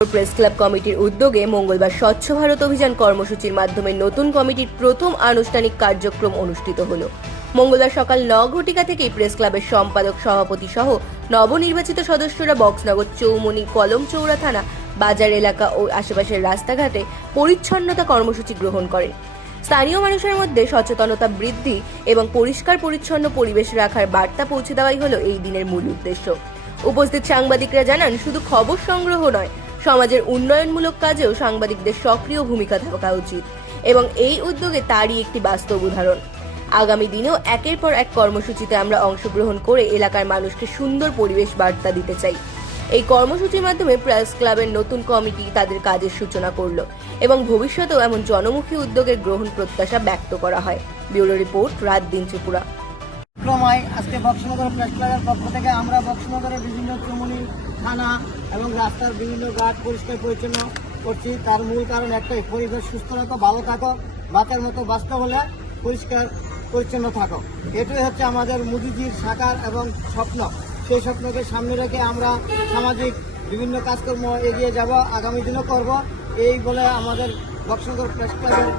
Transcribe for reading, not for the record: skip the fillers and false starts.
Press club কমিটির উদ্যোগে মঙ্গলবার স্বচ্ছ ভারত অভিযান কর্মসূচির মাধ্যমে নতুন কমিটির প্রথম আনুষ্ঠানিক কার্যক্রম অনুষ্ঠিত হলো। মঙ্গলবার সকাল 9 ঘটিকা থেকেই প্রেস ক্লাবের সম্পাদক সভাপতি সহ নবনির্বাচিত সদস্যরা বক্সনগর চৌমনি কলমচৌড়া থানা বাজার এলাকা ও আশেপাশের রাস্তাঘাটে পরিচ্ছন্নতা কর্মসূচি গ্রহণ করেন। স্থানীয় মানুষের মধ্যে সচেতনতা বৃদ্ধি এবং পরিষ্কার পরিচ্ছন্ন পরিবেশ রাখার বার্তা পৌঁছে দেওয়াই হলো এই দিনের মূল উদ্দেশ্য। উপস্থিত সাংবাদিকরা জানান, শুধু খবর সংগ্রহ নয়, সমাজের উন্নয়নমূলক কাজেও সাংবাদিকদের সক্রিয় ভূমিকা থাকা উচিত এবং এই উদ্যোগে তারই একটি বাস্তব উদাহরণ। আগামী দিনেও একের পর এক কর্মসূচিতে আমরা অংশগ্রহণ করে এলাকার মানুষকে সুন্দর পরিবেশ বার্তা দিতে চাই। এই কর্মসূচির মাধ্যমে প্রেস ক্লাবের নতুন কমিটি তাদের কাজের সূচনা করলো এবং ভবিষ্যতেও এমন জনমুখী উদ্যোগের গ্রহণ প্রত্যাশা ব্যক্ত করা হয়। ব্যুরো রিপোর্ট, রাত দিন ত্রিপুরা। আজকে বক্সনগর প্রেস ক্লাবের পক্ষ থেকে আমরা বক্সনগরের বিভিন্ন চৌমুনি থানা এবং রাস্তার বিভিন্ন ঘাট পরিষ্কার পরিচ্ছন্ন করছি। তার মূল কারণ একটাই, পরিবেশ সুস্থ রাখো, ভালো থাকো, বাঁচার মতো বাঁচতে হলে পরিষ্কার পরিচ্ছন্ন থাকো। এটাই হচ্ছে আমাদের মোদিজির সাকার এবং স্বপ্ন। সেই স্বপ্নকে সামনে রেখে আমরা সামাজিক বিভিন্ন কাজকর্ম এগিয়ে যাব, আগামী দিনও করব। এই বলে আমাদের বক্সনগর প্রেস ক্লাবের